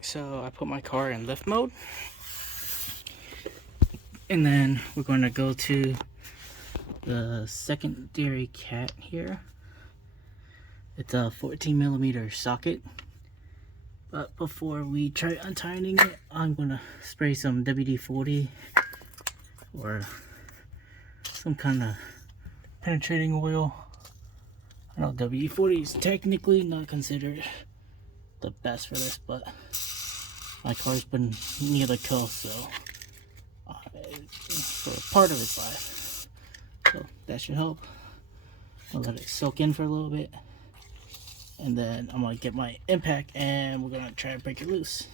So I put my car in lift mode, and then we're going to go to the secondary cat here. It's a 14mm socket. But before we try untightening it, I'm gonna spray some WD-40 or some kind of penetrating oil. I know WD-40 is technically not considered the best for this, but my car's been near the coast, so for part of its life, so that should help. I'll let it soak in for a little bit, and then I'm gonna get my impact and we're gonna try to break it loose.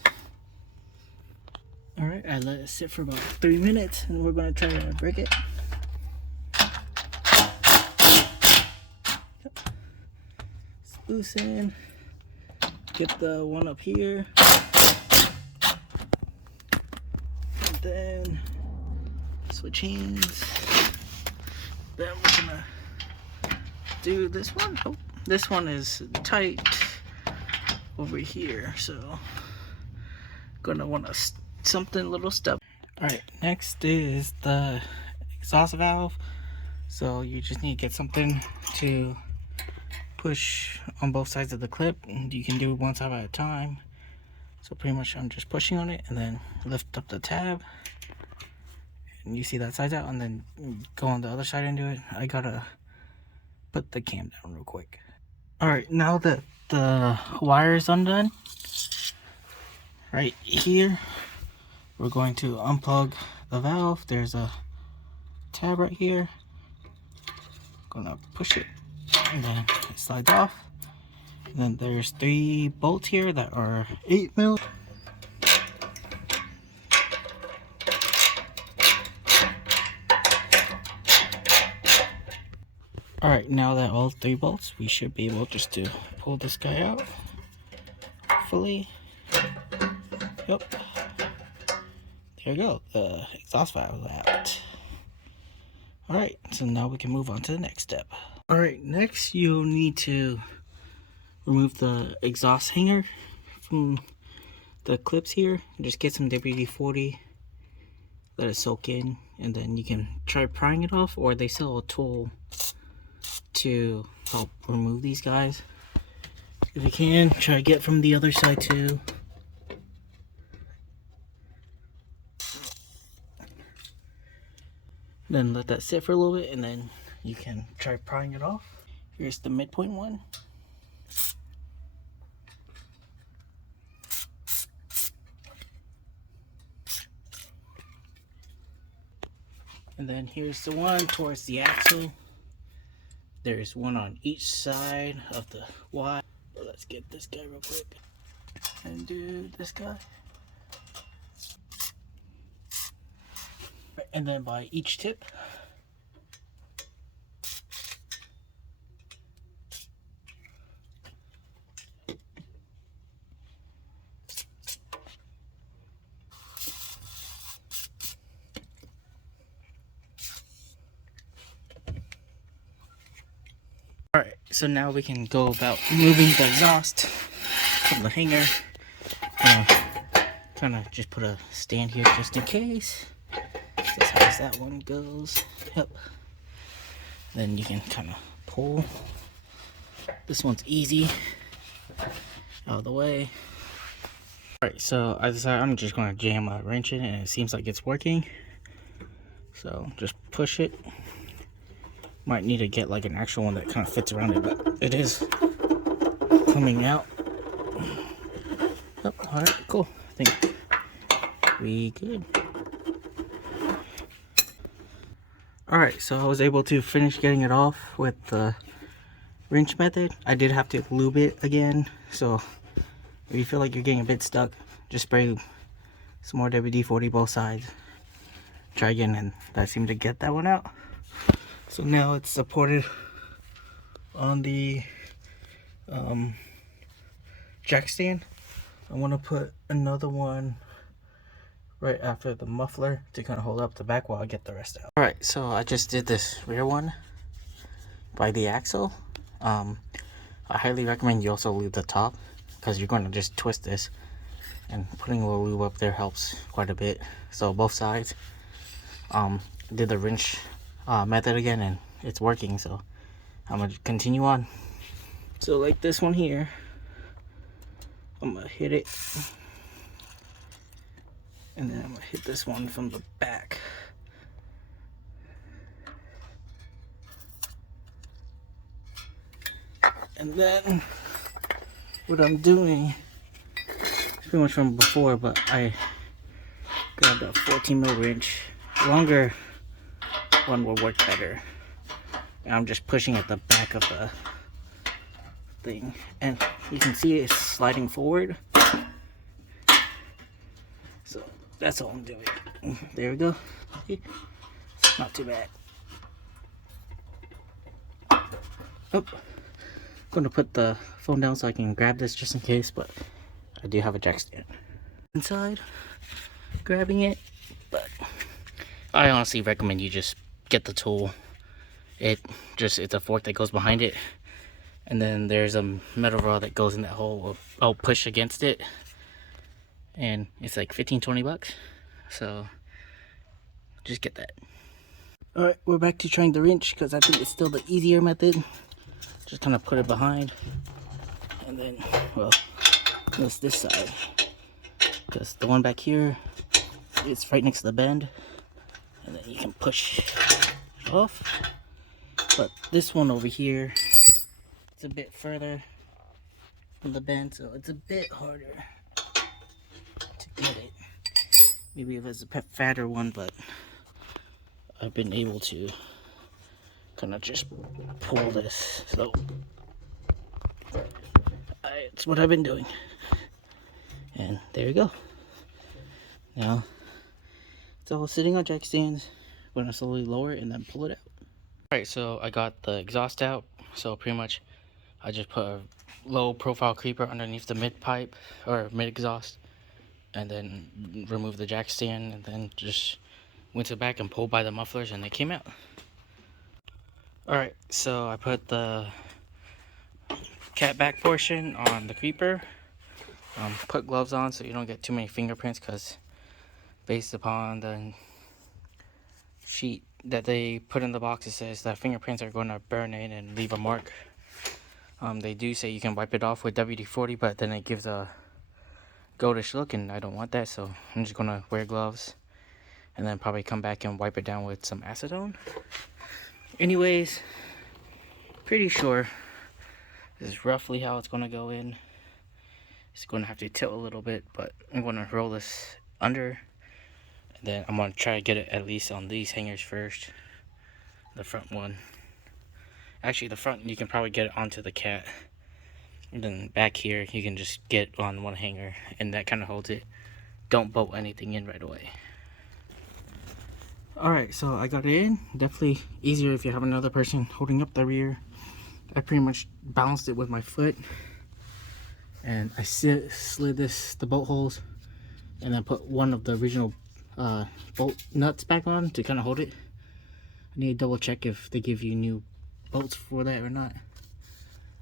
Alright, I let it sit for about 3 minutes and we're gonna try to break it. Loosen, get the one up here, and then switch hands. Then we're gonna do this one. Oh, this one is tight over here, so gonna want something a little stub. All right, next is the exhaust valve. So you just need to get something to push on both sides of the clip, and you can do one side at a time. So pretty much I'm just pushing on it and then lift up the tab, and you see that side's out, and then go on the other side and do it. I gotta put the cam down real quick. All right, now that the wire is undone, right here we're going to unplug the valve. There's a tab right here. Gonna push it and then it slides off. And then there's 3 bolts here that are 8mm. Alright, now that all 3 bolts, we should be able just to pull this guy out. Hopefully. Yep. There you go. The exhaust valve is out. Alright, so now we can move on to the next step. Alright, next you'll need to remove the exhaust hanger from the clips here. Just get some WD-40, let it soak in, and then you can try prying it off, or they sell a tool to help remove these guys. If you can, try to get from the other side too. Then let that sit for a little bit, and then you can try prying it off. Here's the midpoint one. And then here's the one towards the axle. There's one on each side of the Y. Let's get this guy real quick and do this guy. And then by each tip. Alright, so now we can go about removing the exhaust from the hanger. Kind of just put a stand here just in case. That's how that one goes. Yep. Then you can kind of pull. This one's easy. Out of the way. Alright, so I decided I'm just going to jam a wrench in it, and it seems like it's working. So just push it. Might need to get like an actual one that kind of fits around it, but it is coming out. Oh, alright, cool. I think we good. Alright, so I was able to finish getting it off with the wrench method. I did have to lube it again, so if you feel like you're getting a bit stuck, just spray some more WD-40 both sides. Try again, and that seemed to get that one out. So now it's supported on the jack stand. I want to put another one right after the muffler to kind of hold up the back while I get the rest out. Alright, so I just did this rear one by the axle. I highly recommend you also leave the top, because you're going to just twist this and putting a little lube up there helps quite a bit. So both sides. Did the wrench method again, and it's working, so I'm gonna continue on. So like this one here, I'm gonna hit it, and then I'm gonna hit this one from the back. And then what I'm doing is pretty much from before, but I grabbed a 14 mil wrench. Longer one will work better. And I'm just pushing at the back of the thing, and you can see it's sliding forward. So that's all I'm doing. There we go. Not too bad. Oh, I'm going to put the phone down so I can grab this just in case, but I do have a jack stand inside grabbing it. But I honestly recommend you just get the tool. It's a fork that goes behind it, and then there's a metal rod that goes in that hole. I'll push against it, and it's like 15-20 bucks, so just get that. All right, we're back to trying the wrench because I think it's still the easier method. Just kind of put it behind, and then, well, that's this side, because the one back here is right next to the bend, and then you can push it off. But this one over here, it's a bit further from the bend, so it's a bit harder to get it. Maybe if it's a fatter one, but I've been able to kind of just pull this. So it's what I've been doing, and there you go. Now it's all sitting on jack stands. I'm gonna slowly lower it and then pull it out. All right, so I got the exhaust out. So pretty much I just put a low profile creeper underneath the mid pipe or mid exhaust, and then remove the jack stand, and then just went to the back and pulled by the mufflers, and they came out. Alright, so I put the cat back portion on the creeper. Put gloves on so you don't get too many fingerprints, because based upon the sheet that they put in the box, it says that fingerprints are going to burn in and leave a mark. They do say you can wipe it off with WD-40, but then it gives a goldish look, and I don't want that, so I'm just going to wear gloves and then probably come back and wipe it down with some acetone. Anyways, pretty sure this is roughly how it's going to go in. It's going to have to tilt a little bit, but I'm going to roll this under, and then I'm going to try to get it at least on these hangers first. The front one. Actually, the front, you can probably get it onto the cat. And then back here, you can just get on one hanger, and that kind of holds it. Don't bolt anything in right away. Alright, so I got it in. Definitely easier if you have another person holding up the rear. I pretty much balanced it with my foot, and I slid the bolt holes, and then put one of the original bolt nuts back on to kind of hold it. I need to double check if they give you new bolts for that or not.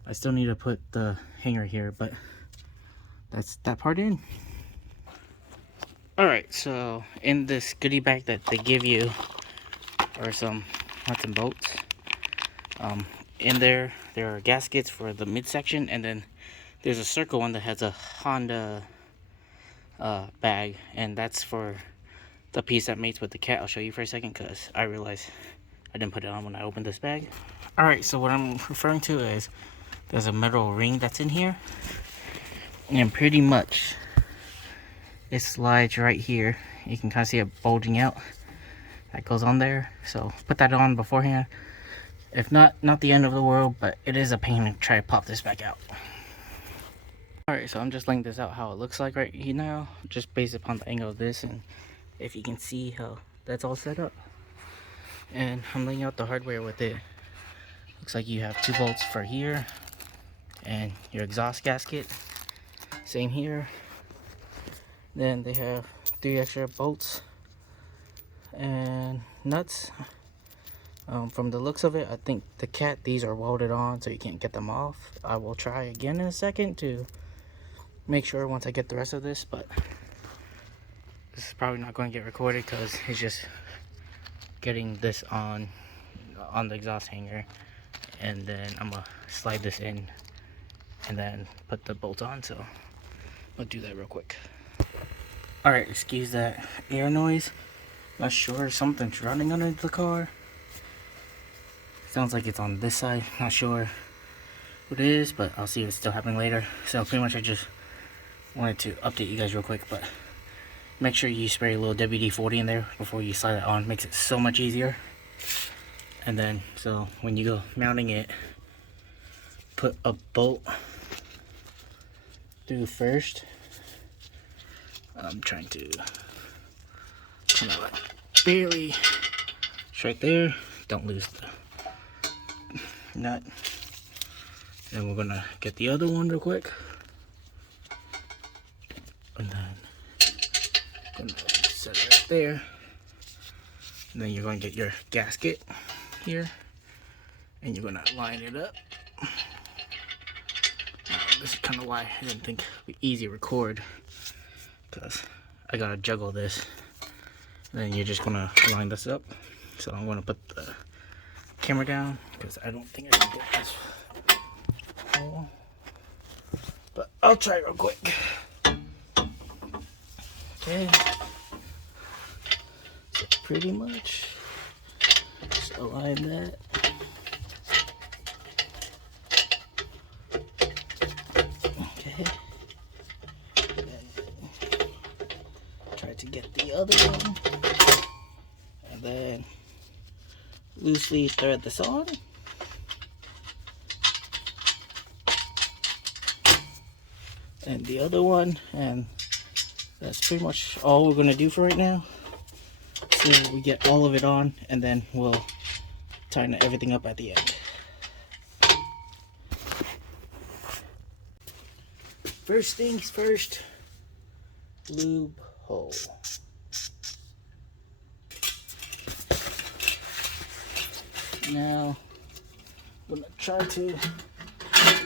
I still need to put the hanger here, but that's that part in. Alright, so in this goodie bag that they give you are some nuts and bolts. In there are gaskets for the midsection, and then there's a circle one that has a Honda bag, and that's for the piece that mates with the cat. I'll show you for a second, because I realized I didn't put it on when I opened this bag. Alright, so what I'm referring to is there's a metal ring that's in here, and pretty much it slides right here. You can kind of see it bulging out. That goes on there, so put that on beforehand. If not the end of the world, but it is a pain to try to pop this back out. Alright, so I'm just laying this out how it looks like right now, just based upon the angle of this, and if you can see how that's all set up. And I'm laying out the hardware with it. Looks like you have 2 bolts for here, and your exhaust gasket. Same here. Then they have 3 extra bolts and nuts. From the looks of it, I think the cat, these are welded on so you can't get them off. I will try again in a second to make sure once I get the rest of this, but this is probably not going to get recorded because it's just getting this on the exhaust hanger, and then I'm gonna slide this in and then put the bolts on. So I'll do that real quick. Alright, excuse that air noise. Not sure, something's running under the car. Sounds like it's on this side. Not sure what it is, but I'll see if it's still happening later. So pretty much I just wanted to update you guys real quick, but make sure you spray a little WD-40 in there before you slide it on. Makes it so much easier. And then, so when you go mounting it, put a bolt through first. I'm trying to kind of like barely, it's right there. Don't lose the nut. And we're gonna get the other one real quick. And then gonna set it right there. And then you're going to get your gasket here, and you're gonna line it up. Now, this is kind of why I didn't think it'd be easy to record, because I gotta juggle this. And then you're just gonna line this up. So I'm gonna put the camera down because I don't think I can get this. But I'll try real quick. Okay. So pretty much just align that. Okay. Then try to get the other one. And then loosely thread this on. And the other one, and that's pretty much all we're gonna do for right now. So we get all of it on, and then we'll tighten everything up at the end. First things first, lube hole. Now I'm gonna try to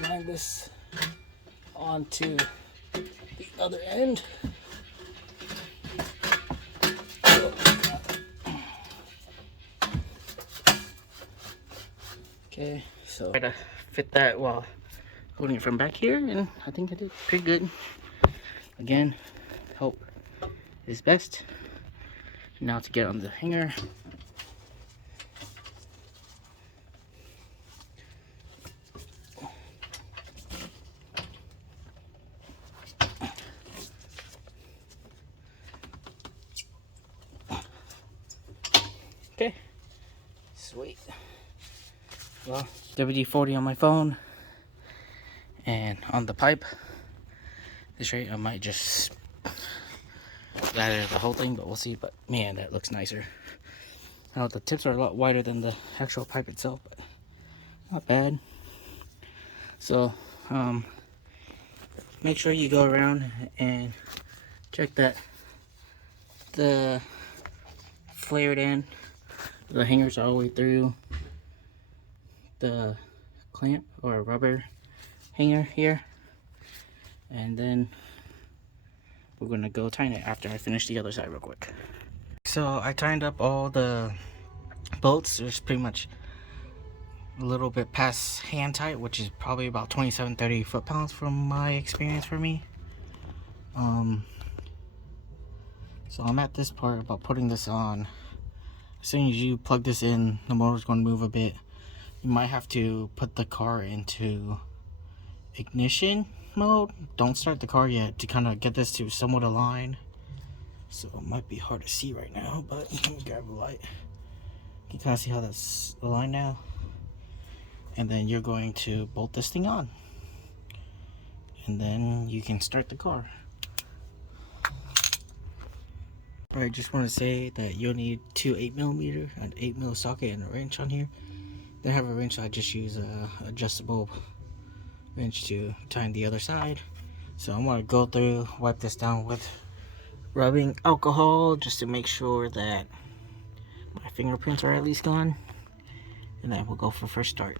line this onto the other end. Okay, so try to fit that while holding it from back here, and I think I did pretty good. Again, hope is best. Now to get on the hanger. Okay, sweet. Well, WD-40 on my phone and on the pipe. This rate, I might just lather the whole thing, but we'll see. But man, that looks nicer. I know the tips are a lot wider than the actual pipe itself, but not bad. So, make sure you go around and check that the flared end, the hangers all the way through the clamp or rubber hanger here, and then we're gonna go tighten it after I finish the other side real quick. So I tightened up all the bolts. There's pretty much a little bit past hand tight, which is probably about 27-30 foot-pounds from my experience for me. So I'm at this part about putting this on. As soon as you plug this in, the motor's going to move a bit. You might have to put the car into ignition mode. Don't start the car yet to kind of get this to somewhat align. So it might be hard to see right now, but let me grab a light. You can kind of see how that's aligned now. And then you're going to bolt this thing on. And then you can start the car. Alright, just want to say that you'll need two 8mm, an 8mm socket, and a wrench on here. They have a wrench, so I just use a adjustable wrench to tighten the other side. So I'm going to go through, wipe this down with rubbing alcohol just to make sure that my fingerprints are at least gone. And then we'll go for first start.